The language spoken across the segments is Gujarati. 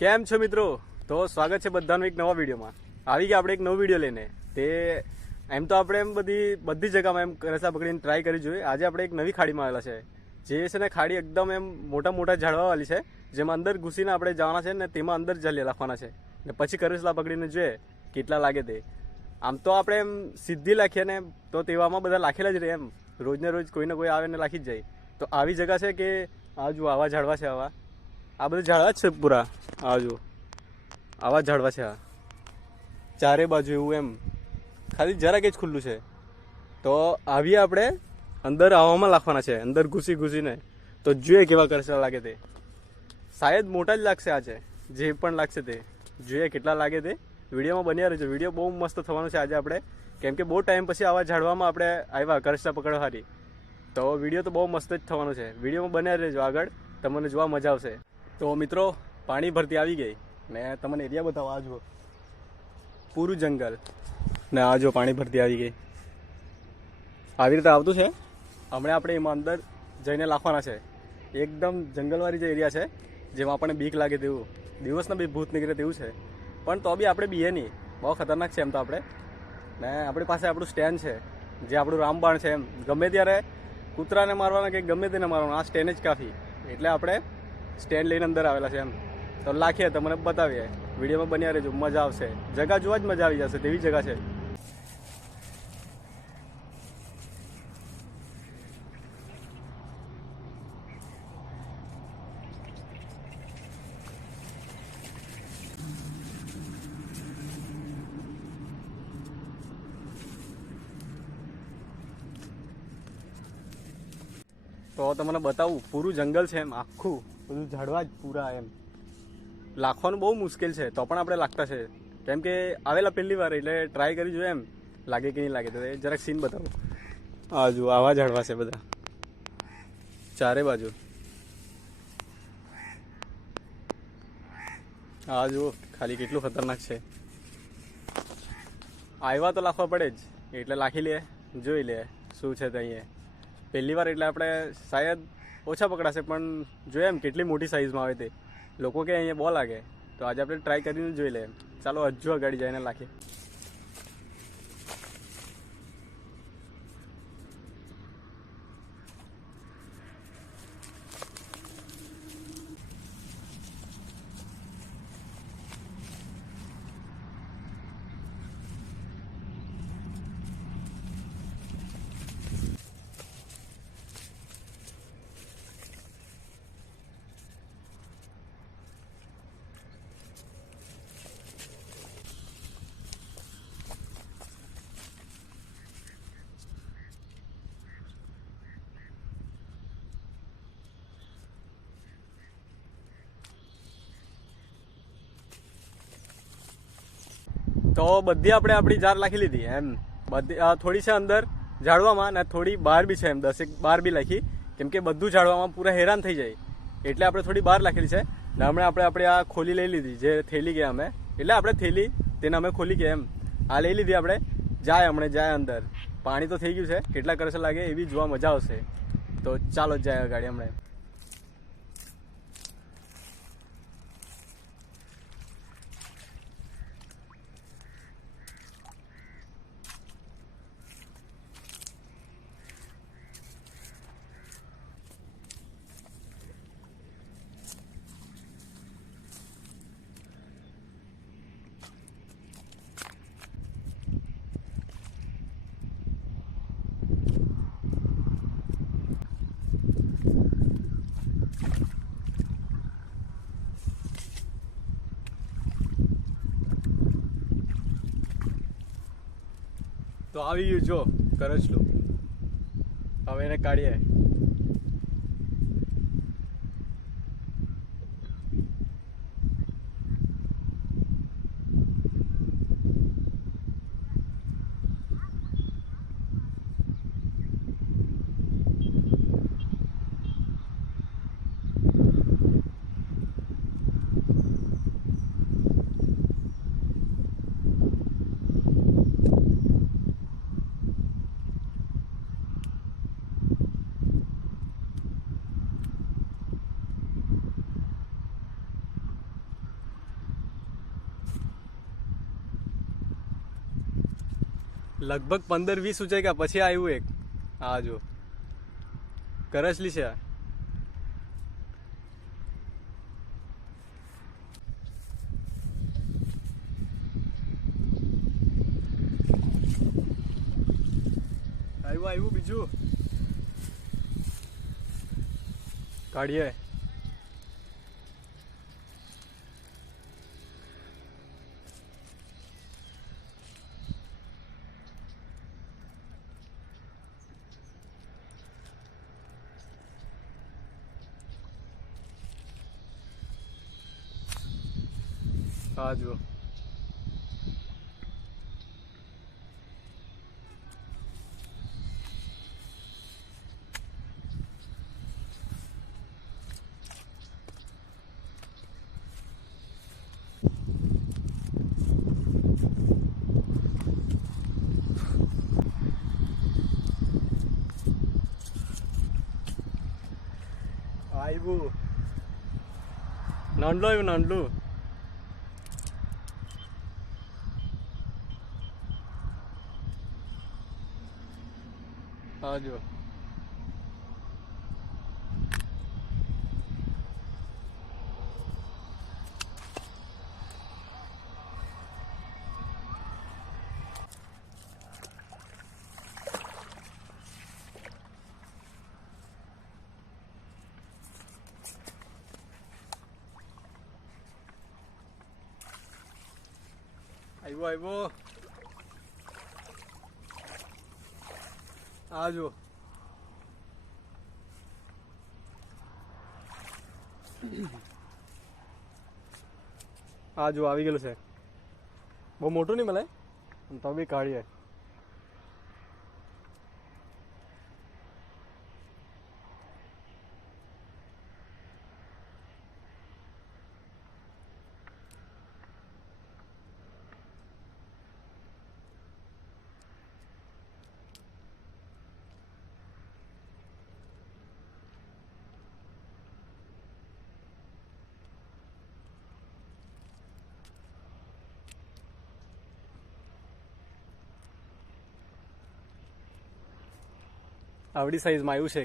કેમ છો મિત્રો? તો સ્વાગત છે બધાનું એક નવા વિડીયોમાં. આવી ગયા આપણે એક નવો વિડીયો લઈને. તે એમ તો આપણે એમ બધી જગ્યામાં એમ રસ્તા પકડીને ટ્રાય કરી જોઈએ. આજે આપણે એક નવી ખાડીમાં આવેલા છે. જે છે ને ખાડી એકદમ એમ મોટા મોટા ઝાડવાવાળી છે, જેમાં અંદર ઘૂસીને આપણે જવાના છે ને તેમાં અંદર જલ્દી રાખવાના છે ને પછી કરસલા પકડીને જોઈએ કેટલા લાગે તે. આમ તો આપણે એમ સીધી લાખીએ ને તો તેવામાં બધા લાખેલા જ રહે, એમ રોજને રોજ કોઈને કોઈ આવે ને લાખી જ જાય. તો આવી જગ્યા છે કે આ જુઓ આવા ઝાડવા છે, આ બધા ઝાડવા જ છે પૂરા. આ જુઓ આવા ઝાડવા છે, આ ચારે બાજુ એવું એમ ખાલી જરાક જ ખુલ્લું છે. તો આવીએ આપણે અંદર આવવામાં લાખવાના છે, અંદર ઘૂસીને તો જોઈએ કેવા કરસલા લાગે તે. શાયદ મોટા જ લાગશે આજે, જે પણ લાગશે તે જોઈએ કેટલા લાગે તે. વિડીયોમાં બન્યા રહેજો. વિડીયો બહુ મસ્ત થવાનો છે આજે આપણે, કેમ કે બહુ ટાઈમ પછી આવા ઝાડવામાં આપણે આવ્યા કરસલા પકડવા હારી. તો વિડીયો તો બહુ મસ્ત જ થવાનો છે. વિડીયોમાં બન્યા રહેજો, આગળ તમને જોવા મજા આવશે. તો મિત્રો પાણી ભરતી આવી ગઈ ને તમને એરિયા બતાવો. આ જુઓ પૂરું જંગલ ને આ જો પાણી ભરતી આવી ગઈ. આવી રીતે આવતું છે. હમણાં આપણે એમાં અંદર જઈને લાખવાના છે. એકદમ જંગલવાળી જે એરિયા છે, જેમાં આપણને બીક લાગે તેવું, દિવસના બી ભૂત નીકળે તેવું છે. પણ તો બી આપણે બીએ નહીં, બહુ ખતરનાક છે એમ તો આપણે. ને આપણી પાસે આપણું સ્ટેન્ડ છે, જે આપણું રામબાણ છે. એમ ગમે ત્યારે કૂતરાને મારવાના કે ગમે તેને મારવાના, આ સ્ટેન્ડ જ કાફી. એટલે આપણે સ્ટેન્ડ લઈને અંદર આવેલા છે. એમ તો લાખીએ તમને બતાવીએ. વિડીયોમાં બન્યા રહેજો, મજા આવશે. જગા જોવા જ મજા આવી જશે તેવી જગા છે. તો તમને બતાવું, પૂરું જંગલ છે એમ, આખું બધું ઝાડવા જ પૂરા. એમ લાખવાનું બહુ મુશ્કેલ છે, તો પણ આપણે લાગતા છે, કેમ કે આવેલા પહેલી વાર એટલે ટ્રાય કરી જોઈએ એમ લાગે કે નહીં લાગે. તો એ જરાક સીન બતાવું. આ જુઓ આવા ઝાડવા છે બધા ચારે બાજુ. આ જુઓ ખાલી કેટલું ખતરનાક છે. આવ્યા તો લાખવા પડે જ, એટલે લાખી લે, જોઈ લે શું છે. તો અહીંયા પહેલી વાર એટલે આપણે શાયદ ઓછા પકડાશે, પણ જોઈએ એમ કેટલી મોટી સાઇઝમાં આવે તે. લોકો કે અહીંયા બહુ લાગે, તો આજે આપણે ટ્રાય કરીને જોઈ લે. ચાલો હજુ ગાડી જઈને લાખીએ. તો બધી આપણે આપણી જાર લાખી લીધી. એમ બધી થોડી છે અંદર ઝાડવામાં ને થોડી બહાર બી છે. એમ 10-12 બી લાખી, કેમ કે બધું ઝાડવામાં પૂરા હેરાન થઈ જાય, એટલે આપણે થોડી બહાર લાખેલી છે. ને હમણાં આપણે આ ખોલી લઈ લીધી, જે થેલી ગયા અમે, એટલે આપણે થેલી તેને અમે ખોલી ગયા. એમ આ લઈ લીધી આપણે. હમણાં જાય અંદર. પાણી તો થઈ ગયું છે, કેટલા કરસલા લાગે એવી જોવા મજા આવશે. તો ચાલો જાય ગાડી હમણાં. તો આવી ગયું જો કરસલું. હવે એને કાઢીએ. લગભગ 15-20 ઊંચાઈ પછી આવ્યું એક. આ જો કરસલી છે. આવ્યું બીજું કાઢીએ. હા જુઓ આવ્યું નાનલું આવ્યું નાનલું. હા જો આવ્યો. આ જો આવી ગયેલું છે. બહુ મોટું નહીં મળે તો બી કાઢીએ. આવડી સાઈઝમાં આવ્યું છે.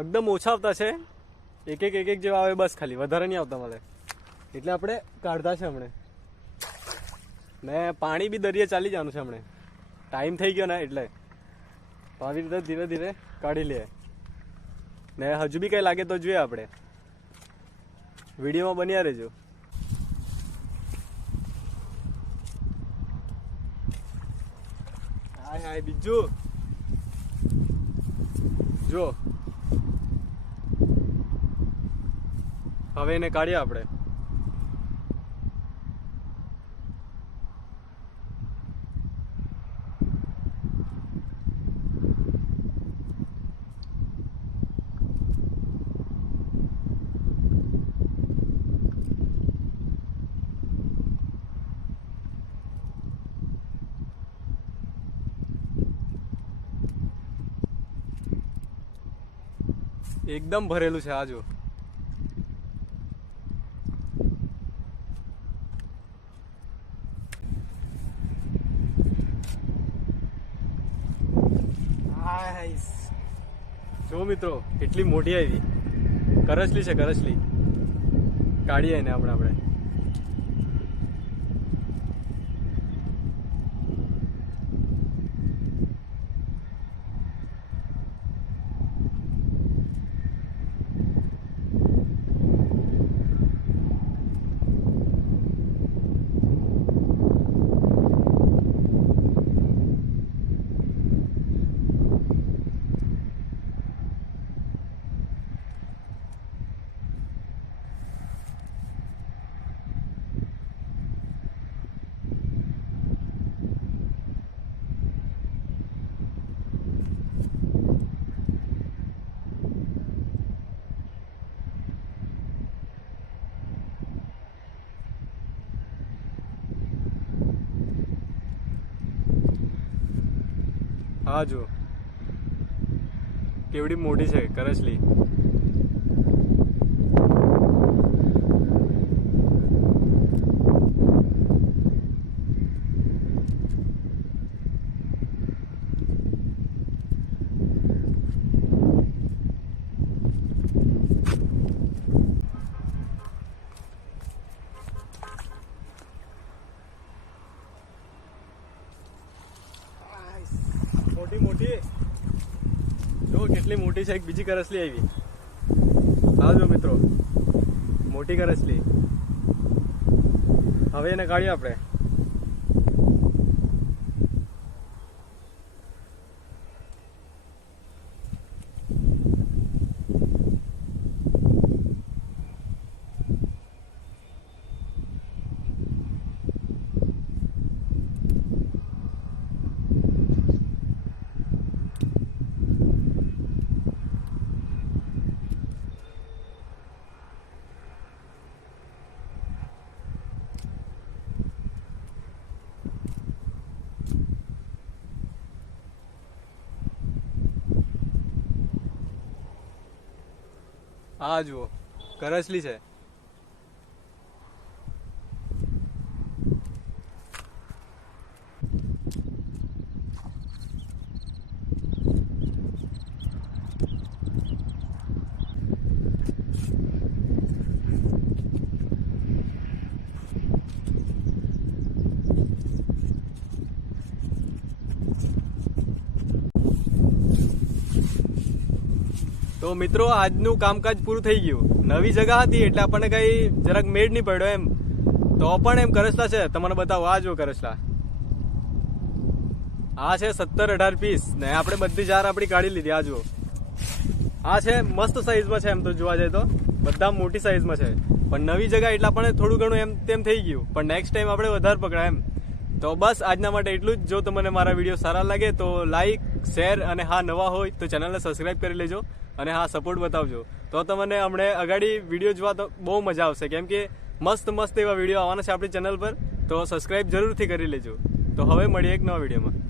એકદમ ઓછા આવતા છે. એક એક જેવા આવે બસ, ખાલી વધારે નહીં આવતા મળે. એટલે આપણે કાઢતા છે હમણે. ને પાણી બી દરિયે ચાલી જવાનું છે હમણે. ટાઈમ થઈ ગયો ને એટલે આવી રીતે ધીરે ધીરે કાઢી લઈએ. ને હજુ બી કંઈ લાગે તો જોઈએ આપણે. વિડીયોમાં બન્યા રહેજો. હાય બીજું જો હવે એને કાઢીએ આપણે. એકદમ ભરેલું છે. આ જો જો મિત્રો કેટલી મોટી આવી. કરસલી છે, કરસલી. કાઢીએ એને આપણે. હા જો કેવડી મોટી છે કરસલી. મોટી જો કેટલી મોટી છે. એક બીજી કરસલી આવી. હા જો મિત્રો, મોટી કરસલી. હવે એને કાઢીએ આપણે. આ જુઓ કરસલી છે. તો મિત્રો આજનું કામકાજ પૂરું થઈ ગયું. નવી જગા હતી એટલે આપણને કઈ જરાક મેળ નહીં પડ્યો એમ. તો પણ એમ કરસલા છે, તમને બતાવો. આ જો કરસલા, આ છે 17-18 પીસ ને આપણે બધી જાર આપણી કાઢી લીધી. આ જુઓ, આ છે મસ્ત સાઈઝમાં છે. એમ તો જોવા જાય તો બધા મોટી સાઈઝમાં છે, પણ નવી જગા એટલે આપણને થોડું ઘણું એમ તેમ થઈ ગયું. પણ નેક્સ્ટ ટાઈમ આપણે વધારે પકડા એમ. તો બસ આજના માટે એટલું જ. જો તમને મારા વિડીયો સારા લાગે તો લાઈક, શેર અને હા નવા હોય તો ચેનલને સબસ્ક્રાઈબ કરી લેજો અને હા સપોર્ટ બતાવજો. તો તમને હમણે અગાડી વિડીયો જોવા તો બહુ મજા આવશે, કેમ કે મસ્ત મસ્ત એવા વિડીયો આવવાના છે આપણી ચેનલ પર. તો સબસ્ક્રાઈબ જરૂરથી કરી લેજો. તો હવે મળીએ એક નવા વિડીયોમાં.